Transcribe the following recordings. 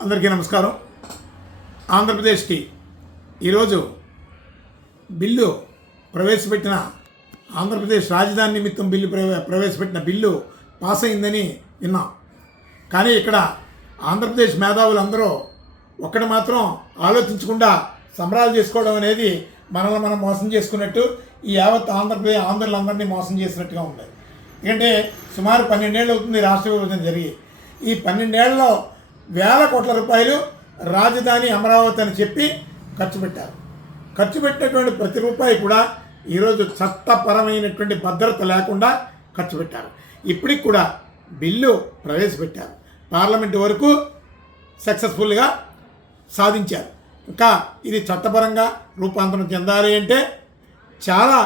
అందరికీ నమస్కారం. ఆంధ్రప్రదేశ్కి ఈరోజు బిల్లు ప్రవేశపెట్టిన ఆంధ్రప్రదేశ్ రాజధాని నిమిత్తం బిల్లు ప్రవేశపెట్టిన బిల్లు పాస్ అయిందని విన్నాం. కానీ ఇక్కడ ఆంధ్రప్రదేశ్ మేధావులందరూ ఒక్కటి మాత్రం ఆలోచించకుండా సంబరాలు చేసుకోవడం అనేది మనల్ని మనం మోసం చేసుకున్నట్టు, ఈ యావత్ ఆంధ్రులందరినీ మోసం చేసినట్టుగా ఉంది. ఎందుకంటే సుమారు 12 ఏళ్ళు అవుతుంది రాష్ట్ర విభజన జరిగి. ఈ 12 ఏళ్లలో వేల కోట్ల రూపాయలు రాజధాని అమరావతి అని చెప్పి ఖర్చు పెట్టారు. ఖర్చు పెట్టినటువంటి ప్రతి రూపాయి కూడా ఈరోజు చట్టపరమైనటువంటి భద్రత లేకుండా ఖర్చు పెట్టారు. ఇప్పటికి కూడా బిల్లు ప్రవేశపెట్టారు, పార్లమెంటు వరకు సక్సెస్ఫుల్గా సాధించారు. ఇంకా ఇది చట్టపరంగా రూపాంతరం చెందాలి అంటే చాలా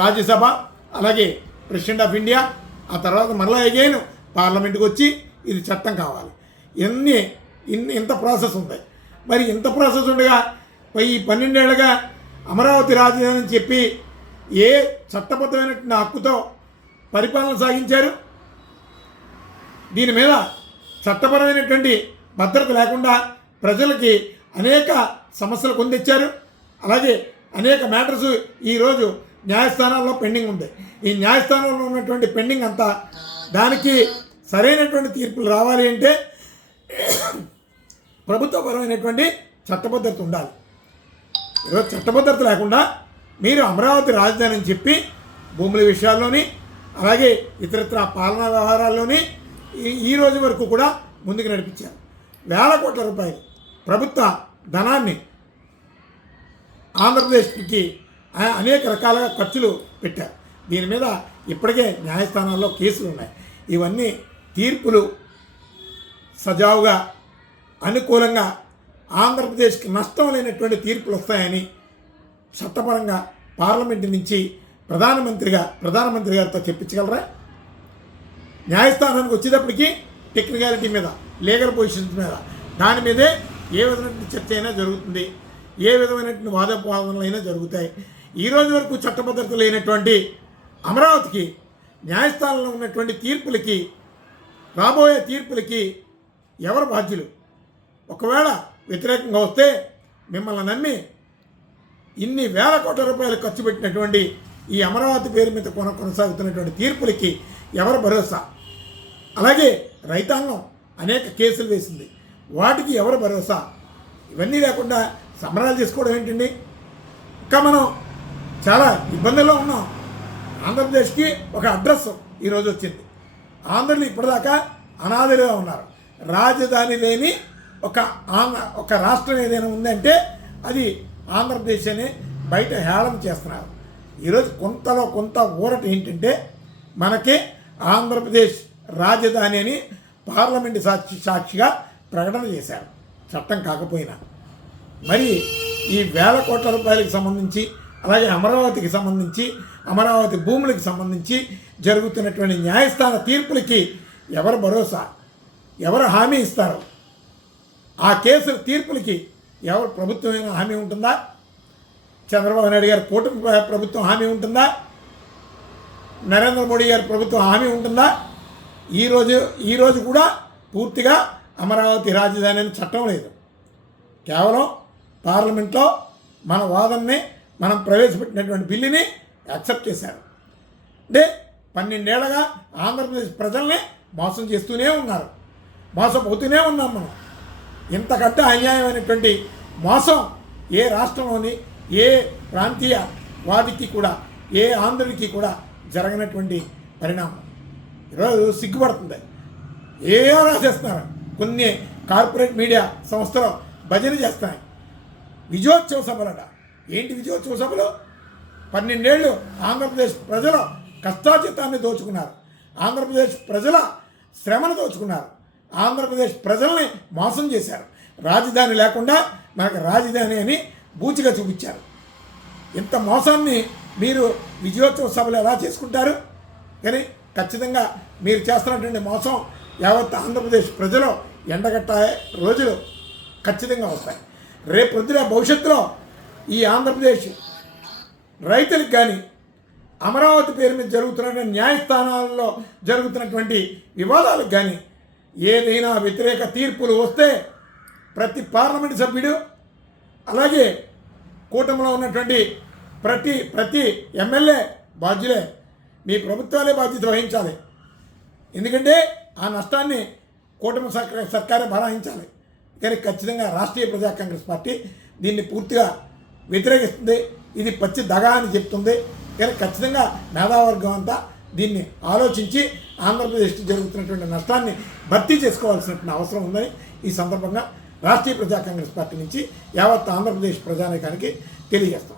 రాజ్యసభ, అలాగే ప్రెసిడెంట్ ఆఫ్ ఇండియా, ఆ తర్వాత మరలా అగైన్ పార్లమెంటుకు వచ్చి ఇది చట్టం కావాలి. ఇంత ప్రాసెస్ ఉంది. మరి ఇంత ప్రాసెస్ ఉండగా ఈ 12 ఏళ్ళుగా అమరావతి రాజధాని అని చెప్పి ఏ చట్టబద్ధమైనటువంటి హక్కుతో పరిపాలన సాగించారు? దీని మీద చట్టపరమైనటువంటి భద్రత లేకుండా ప్రజలకి అనేక సమస్యలు కొందెచ్చారు. అలాగే అనేక మ్యాటర్స్ ఈరోజు న్యాయస్థానాల్లో పెండింగ్ ఉంది. ఈ న్యాయస్థానంలో ఉన్నటువంటి పెండింగ్ అంతా దానికి సరైనటువంటి తీర్పులు రావాలి అంటే ప్రభుత్వపరమైనటువంటి చట్టబద్ధత ఉండాలి. ఈరోజు చట్టబద్ధత లేకుండా మీరు అమరావతి రాజధాని అని చెప్పి భూముల విషయాల్లోని, అలాగే ఇతరత్ర పాలనా వ్యవహారాల్లోని ఈ రోజు వరకు కూడా ముందుకు నడిపించారు. వేల కోట్ల రూపాయలు ప్రభుత్వ ధనాన్ని ఆంధ్రప్రదేశ్కి అనేక రకాలుగా ఖర్చులు పెట్టారు. దీని మీద ఇప్పటికే న్యాయస్థానాల్లో కేసులు ఉన్నాయి. ఇవన్నీ తీర్పులు సజావుగా అనుకూలంగా ఆంధ్రప్రదేశ్కి నష్టం లేనటువంటి తీర్పులు వస్తాయని చట్టపరంగా పార్లమెంటు నుంచి ప్రధానమంత్రి గారితో చెప్పించగలరా? న్యాయస్థానానికి వచ్చేటప్పటికి టెక్నికాలిటీ మీద, లీగల్ పొజిషన్స్ మీద, దాని మీదే ఏ విధమైనటువంటి చర్చ అయినా జరుగుతుంది, ఏ విధమైనటువంటి వాదోపవాదనలు అయినా జరుగుతాయి. ఈరోజు వరకు చట్టబద్ధత లేనటువంటి అమరావతికి న్యాయస్థానంలో ఉన్నటువంటి తీర్పులకి, రాబోయే తీర్పులకి ఎవరు బాధ్యులు? ఒకవేళ వ్యతిరేకంగా వస్తే మిమ్మల్ని నమ్మి ఇన్ని వేల కోట్ల రూపాయలు ఖర్చు పెట్టినటువంటి ఈ అమరావతి పేరు మీద కొనసాగుతున్నటువంటి తీర్పులకి ఎవరు భరోసా? అలాగే రైతాంగం అనేక కేసులు వేసింది, వాటికి ఎవరు భరోసా? ఇవన్నీ లేకుండా సంబరాలు చేసుకోవడం ఏంటండి? ఇంకా మనం చాలా ఇబ్బందుల్లో ఉన్నాం. ఆంధ్రప్రదేశ్కి ఒక అడ్రస్ ఈరోజు వచ్చింది. ఆంధ్రులు ఇప్పటిదాకా అనాథలుగా ఉన్నారు. రాజధాని లేని ఒక రాష్ట్రం ఏదైనా ఉందంటే అది ఆంధ్రప్రదేశ్ అని బయట హేళన చేస్తున్నారు. ఈరోజు కొంతలో కొంత ఊరట ఏంటంటే మనకి ఆంధ్రప్రదేశ్ రాజధాని అని పార్లమెంటు సాక్షిగా ప్రకటన చేశారు, చట్టం కాకపోయినా. మరి ఈ వేల కోట్ల రూపాయలకు సంబంధించి, అలాగే అమరావతికి సంబంధించి, అమరావతి భూములకు సంబంధించి జరుగుతున్నటువంటి న్యాయస్థాన తీర్పులకి ఎవరు భరోసా, ఎవరు హామీ ఇస్తారు? ఆ కేసుల తీర్పులకి ఎవరు ప్రభుత్వమైన హామీ ఉంటుందా? చంద్రబాబు నాయుడు గారి కూటమి ప్రభుత్వం హామీ ఉంటుందా? నరేంద్ర మోడీ గారి ప్రభుత్వం హామీ ఉంటుందా? ఈరోజు కూడా పూర్తిగా అమరావతి రాజధాని అని చట్టం లేదు. కేవలం పార్లమెంట్లో మన వాదనని, మనం ప్రవేశపెట్టినటువంటి బిల్లుని యాక్సెప్ట్ చేశారు. అంటే 12 ఏళ్ళగా ఆంధ్రప్రదేశ్ ప్రజల్ని మోసం చేస్తూనే ఉన్నారు, మోసపోతూనే ఉన్నాం మనం. ఇంతకంటే అన్యాయమైనటువంటి మోసం ఏ రాష్ట్రంలోని ఏ ప్రాంతీయ వాదికి కూడా, ఏ ఆంధ్రుడికి కూడా జరగనటువంటి పరిణామం. ఈరోజు సిగ్గుపడుతుంది. ఏవో రాసేస్తున్నారు. కొన్ని కార్పొరేట్ మీడియా సంస్థలు భజన చేస్తున్నాయి. విజయోత్సవ సభలట. ఏంటి విజయోత్సవ సభలు? 12 ఏళ్ళు ఆంధ్రప్రదేశ్ ప్రజల కష్టార్జితాన్ని దోచుకున్నారు, ఆంధ్రప్రదేశ్ ప్రజల శ్రమను దోచుకున్నారు, ఆంధ్రప్రదేశ్ ప్రజల్ని మోసం చేశారు. రాజధాని లేకుండా మనకు రాజధాని అని బూచిగా చూపించారు. ఇంత మోసాన్ని మీరు విజయోత్సవ సభలు ఎలా చేసుకుంటారు? కానీ ఖచ్చితంగా మీరు చేస్తున్నటువంటి మోసం యావత్ ఆంధ్రప్రదేశ్ ప్రజలు ఎండగట్టే రోజులు ఖచ్చితంగా వస్తాయి. రేపు పొద్దున భవిష్యత్తులో ఈ ఆంధ్రప్రదేశ్ రైతులకు కానీ, అమరావతి పేరు మీద జరుగుతున్న న్యాయస్థానాల్లో జరుగుతున్నటువంటి వివాదాలకు కానీ ఏదైనా వ్యతిరేక తీర్పులు వస్తే ప్రతి పార్లమెంట్ సభ్యుడు అలాగే కూటమిలో ఉన్నటువంటి ప్రతి ఎమ్మెల్యే బాధ్యులే, మీ ప్రభుత్వాలే బాధ్యత వహించాలి. ఎందుకంటే ఆ నష్టాన్ని కూటమి సర్కారే భరాయించాలి. కానీ ఖచ్చితంగా రాష్ట్రీయ ప్రజా కాంగ్రెస్ పార్టీ దీన్ని పూర్తిగా వ్యతిరేకిస్తుంది. ఇది పచ్చి దగా అని చెప్తుంది. కానీ ఖచ్చితంగా మేధావర్గం అంతా దీన్ని ఆలోచించి ఆంధ్రప్రదేశ్కి జరుగుతున్నటువంటి నష్టాన్ని భర్తీ చేసుకోవాల్సినటువంటి అవసరం ఉందని ఈ సందర్భంగా రాష్ట్రీయ ప్రజా కాంగ్రెస్ పార్టీ నుంచి యావత్ ఆంధ్రప్రదేశ్ ప్రజానీకానికి తెలియజేస్తాం.